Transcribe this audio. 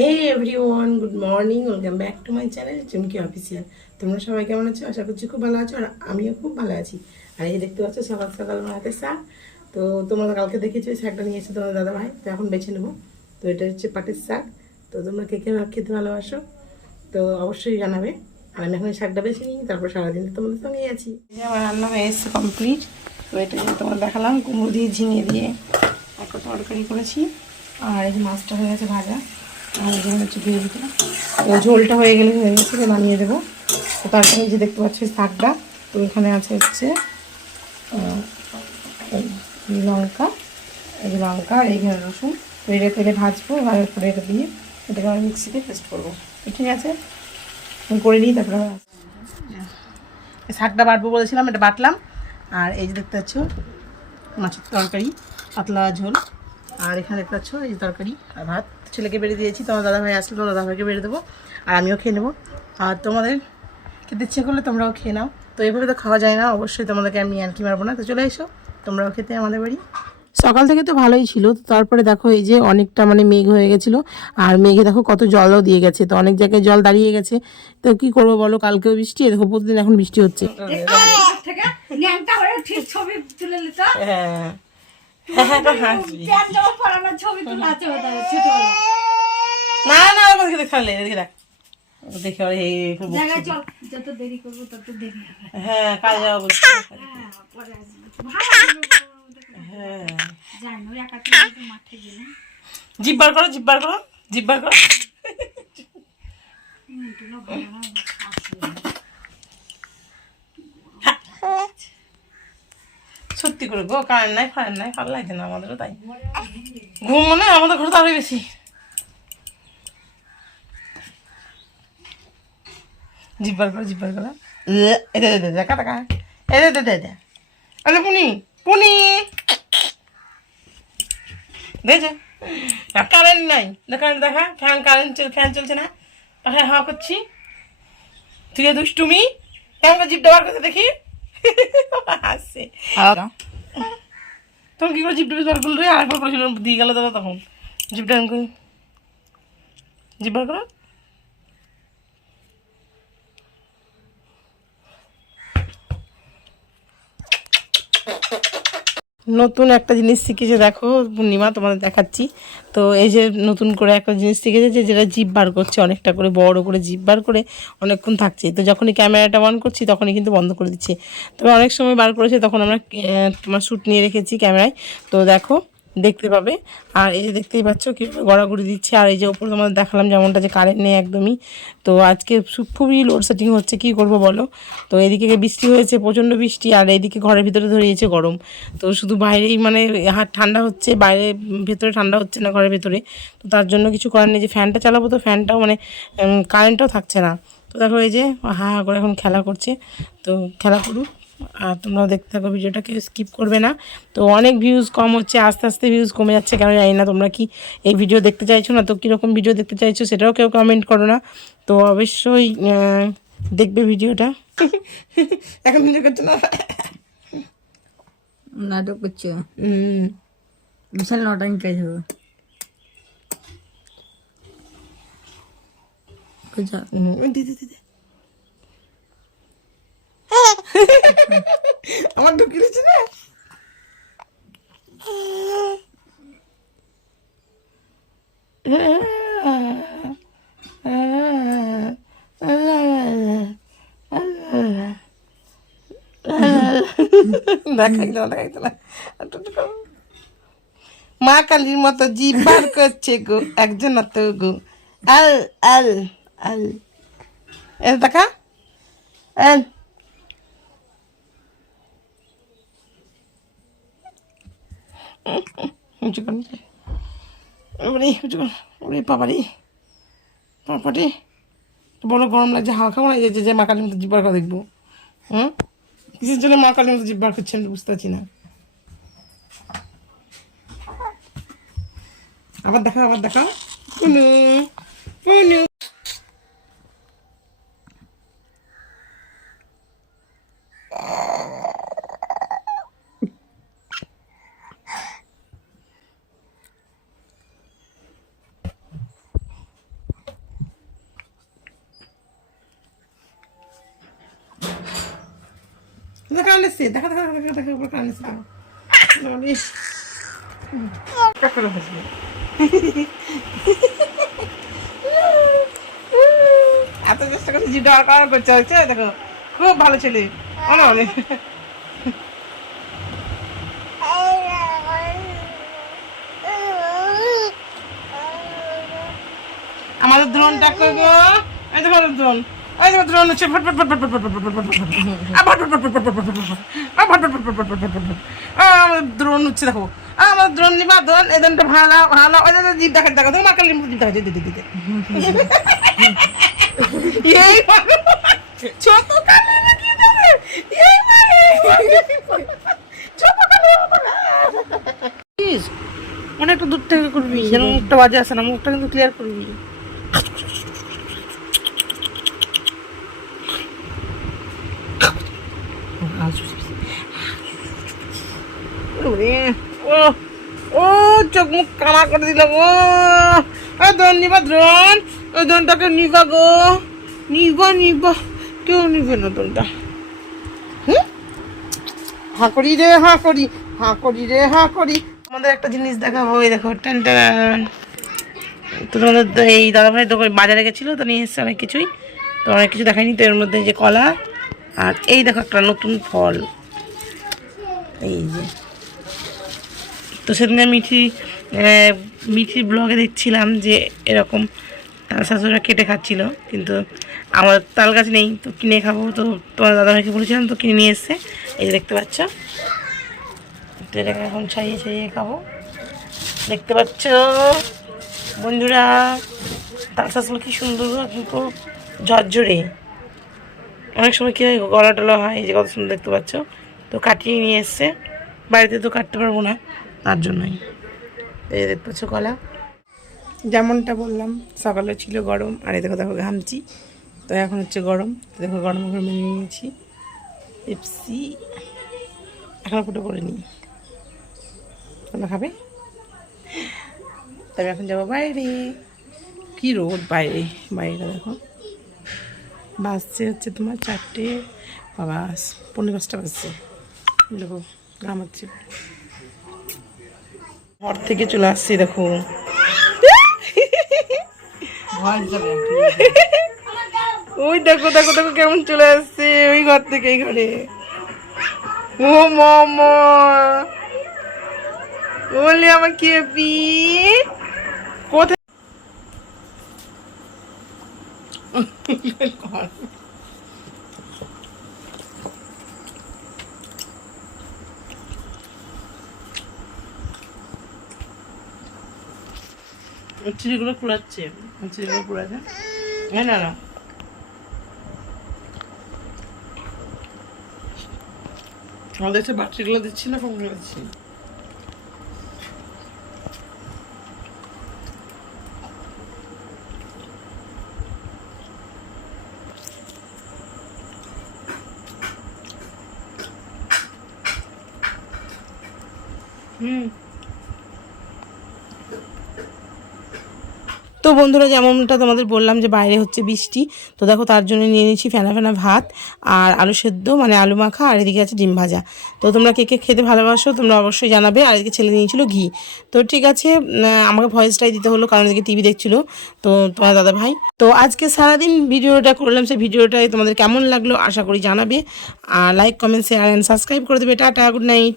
Hey everyone, good morning, welcome back to my channel Chumki official. তোমরা সবাই কেমন আছো? আশা করছি খুব ভালো আছো, আর আমিও খুব ভালো আছি। আর এই দেখতে পাচ্ছ সকাল সকাল আমার হাতে শাক। তো তোমরা কালকে দেখেছো এই শাকটা নিয়ে এসে তোমার দাদা ভাই, তো এখন বেছে নেবো। তো এটা হচ্ছে পাটের শাক। তো তোমরা কে কে খেতে ভালোবাসো তো অবশ্যই জানাবে। আর আমি এখন এই শাকটা বেছে নিই, তারপর সারাদিন তো তোমাদের সঙ্গেই আছি। এই যে আমার রান্না হয়ে এসছে কমপ্লিট। তো এটা যে তোমার দেখালাম, কুমড়ো দিয়ে ঝিঙে দিয়ে একটা তরকারি করেছি। আর এই যে মাছটা হয়ে গেছে ভাজা, আর এখানে হচ্ছে গ্রেভিটা। তো ঝোলটা হয়ে গেছে, তো নামিয়ে দেবো। তো তার সঙ্গে যে দেখতে পাচ্ছি শাকটা, তো এখানে আছে হচ্ছে এই লঙ্কা, এই লঙ্কা আর এইখানে রসুন। তো এটা তেলে ভাজবো, ভাজার পরে এটা দিয়ে এটাকে আমি মিক্সিতে পেস্ট করবো। তো ঠিক আছে, আমি করে নিই, তারপরে শাকটা বাটবো বলেছিলাম, এটা বাটলাম। আর এই যে দেখতে পাচ্ছ মাছের তরকারি, পাতলা ঝোল। আর এখানে দেখতে পাচ্ছ এই তরকারি আর ভাত। ছেলেকে বেড়ে দিয়েছি, তোমার দাদাভাই আসলে তোমার দাদাভাইকে বেড়ে দেবো, আর আমিও খেয়ে নেবো। আর তোমাদের খেতে ইচ্ছে করলে তোমরাও খেয়ে নাও। তো এইভাবে তো খাওয়া যায় না, অবশ্যই তোমাদেরকে আমি আর কি মারবো না। তো চলে এসো তোমরাও খেতে আমাদের বাড়ি। সকাল থেকে তো ভালোই ছিল, তো তারপরে দেখো এই যে অনেকটা মানে মেঘ হয়ে গেছিলো। আর মেঘে দেখো কত জলও দিয়ে গেছে, তো অনেক জায়গায় জল দাঁড়িয়ে গেছে। তো কি করবো বলো, কালকেও বৃষ্টি, দেখো প্রতিদিন এখন বৃষ্টি হচ্ছে। না না, খালে দেখে যত দেরি করবো তত দেরি হবে। হ্যাঁ, কাজে যাবো। হ্যাঁ, জিব্বার করো, জিব্বার করো, জিব্বার করো। সত্যি করে গো, কারেন্ট নাই, ফারেন্ট নাই, ভালো লাগছে না আমাদেরও তাই। ঘুম মানে আমাদের ঘরে তো আরো বেশি। জিব্বার করো, জিব্বার করো। এটা দেখা দেখা, এটা দে। আরে পুনি পুনি দেখছে, কারেন্ট নাই, কারেন্ট দেখা, ফ্যান চলছে না, পাখায় হাওয়া করছি। তুই দুষ্টুমি কেমন জিপ দেওয়ার কথা দেখি হাসছে। তখন কি করে জিপটা বার করলো, আরেকবার করেছিল দিয়ে গেল দাদা, তখন জিপটা জিপ বার করো। নতুন একটা জিনিস শিখেছে দেখো পূর্ণিমা, তোমাদের দেখাচ্ছি। তো এই যে নতুন করে একটা জিনিস শিখেছে, যে যেটা জিভ বার করছে, অনেকটা করে বড় করে জিভ বার করে অনেকক্ষণ থাকছে। তো যখনই ক্যামেরাটা অন করছি তখনই কিন্তু বন্ধ করে দিচ্ছে। তবে অনেক সময় বার করেছে, তখন আমরা তোমার শ্যুট নিয়ে রেখেছি ক্যামেরায়, তো দেখো দেখতে পাবে। আর এই যে দেখতেই পাচ্ছ কীভাবে গড়াগড়ি দিচ্ছে। আর এই যে ওপরে তোমাদের দেখালাম যেমনটা, যে কারেন্ট নেই একদমই। তো আজকে খুবই লোডশেডিং হচ্ছে, কী করবো বলো। তো এদিকে বৃষ্টি হয়েছে, প্রচণ্ড বৃষ্টি, আর এইদিকে ঘরের ভিতরে ধরিয়েছে গরম। তো শুধু বাইরেই মানে ঠান্ডা হচ্ছে, বাইরে ভেতরে ঠান্ডা হচ্ছে না ঘরের ভেতরে। তো তার জন্য কিছু করার নেই, যে ফ্যানটা চালাবো, তো ফ্যানটাও মানে কারেন্টও থাকছে না। তো দেখো এই যে হা হা করে এখন খেলা করছে, তো খেলা করুক। আর তোমরাও দেখতে থাকো, ভিডিওটাকে স্কিপ করবে না। তো অনেক ভিউজ কম হচ্ছে, আস্তে আস্তে ভিউজ কমে যাচ্ছে, কেন জানি না। তোমরা কি এই ভিডিও দেখতে চাইছো না? তো কীরকম ভিডিও দেখতে চাইছো সেটাও কেউ কমেন্ট করো না। তো অবশ্যই দেখবে ভিডিওটা। এখন ভিডিও করছো না, নাটক করছো? বিশাল নটাঙ্কি কাজ হবে। আমার ঢুকি দিচ্ছে না। মা কালীর মতো জিভ বার করছে গো একজন, তো গো আল আল আল, এ দেখা আল। বাবারি পাপাটি বড় গরম লাগছে, হাওয়া খাবো না। যে মা কালীর মতো জিভ বার করে দেখবো। কিসের জন্য মা কালীর মতো জিভ বার করছে আমি বুঝতে পারছি না। আবার দেখা, আবার দেখা। পুনু পুনু কোথায় কারেন্ট এসছে, দেখা দেখা দেখা দেখা উপরে কারেন্ট এসছে, এত চেষ্টা করছে জিভটা আর কারণ করছে, হচ্ছে দেখো খুব ভালো ছেলে অনেক অনেক। আমাদের দ্রোণটা করবো, এই দেখো দ্রোণ, ওই দেখো দ্রোণ হচ্ছে ফট ফট ফট ফট ফট ফট ফট ফট ফট ফট আমাদের দ্রোণ হচ্ছে, দেখো আমাদের দ্রোণ নিবা, দ্রোণ এই দ্রোণটা ভালো ভালো, ওই দেখো জিভ দেখা দেখো, দেখো মাকাল জিভ দেখা দিতে দিতে এই ছোট কালে নাকি ধরে এই ছোট কালে প্লিজ অনেকটা দূর থেকে করবি, যেন মুখটা বাজে আসে না, মুখটা কিন্তু ক্লিয়ার করবি। ও ও চোখ মুখ কামা করে দিল গো, দ্রোণ নিবা দ্রোণ, ওই দ্রোণটাকে নিবা গো, নিবা নিবা, কেউ নিবে না দ্রোণটা। হাঁ করি রে হাঁ করি, হাঁ করি রে হাঁ করি। আমাদের একটা জিনিস দেখাবো, এই দেখো টান টান, তো তোমাদের এই দাদাভাই দোকান বাজারে গেছিলো তো নিয়ে এসছে অনেক কিছুই, তো অনেক কিছু দেখায়নি, তো এর মধ্যে যে কলা আর এই দেখো একটা নতুন ফল, এই যে তো সেদিন মিঠির ব্লগে দেখছিলাম যে এরকম তাল শাশুড়া কেটে খাচ্ছিল, কিন্তু আমার তাল গাছ নেই, তো কিনে খাবো, তো তোমার দাদাভাইকে বলেছিলাম তো কিনে নিয়ে এসছে, এই যে দেখতে পাচ্ছ, তো এটাকে এখন ছাইয়ে ছাইয়ে খাবো, দেখতে পাচ্ছ বন্ধুরা তাল শাশুড়ি কি সুন্দর, কিন্তু ঝরঝরে, অনেক সময় কী হয় গলা টলা হয়, এই যে কত সুন্দর দেখতে পাচ্ছ, তো কাটিয়ে নিয়ে এসছে, বাড়িতে তো কাটতে পারবো না তার জন্যই, এই দেখতে পাচ্ছ কলা, যেমনটা বললাম সকালে ছিল গরম, আর এই দেখো দেখো ঘামছি, তো এখন হচ্ছে গরম, দেখো গরম গরম নিয়ে নিয়েছি পেপসি, এখনও ফুটো করে নিই, তোমরা খাবে, তবে এখন যাবো বাইরে, কি রোদ বাইরে, বাইরেটা দেখো বাজছে হচ্ছে তোমার 4টে, বাবা 5:45 বাজছে, দেখো ঘামাচ্ছে, ঘর থেকে চলে আসছি দেখো, ওই দেখো দেখো দেখো কেমন চলে আসছে ওই ঘর থেকে এই ঘরে, ও মামা বললি আমার কেপি কোথায়, চিড়িগুলো কুড়াচ্ছে, চিড়িগুলো কুড়াচ্ছে, হ্যাঁ না না আমাদের একটা বাচ্চাগুলো দিচ্ছি না, ফোনগুলো দিচ্ছি, তো বন্ধুরা যেমনটা তোমাদের বললাম যে বাইরে হচ্ছে বৃষ্টি, তো দেখো তার জন্য নিয়ে নিয়েছি ফেনা ফেনা ভাত আর আলু সেদ্ধ মানে আলু মাখা, আর এদিকে আছে ডিম ভাজা। তো তোমরা কে কে খেতে ভালোবাসো তোমরা অবশ্যই জানাবে, আর এদিকে ছেলে নিয়েছিল ঘি। তো ঠিক আছে, আমাকে ভয়েসটাই দিতে হলো কারণ এদিকে টিভি দেখছিল তো তোমার দাদা ভাই। তো আজকে সারাদিন ভিডিওটা করলাম, সেই ভিডিওটাই তোমাদের কেমন লাগলো আশা করি জানাবে, আর like comment share and subscribe করে দেবে। Tata, good night.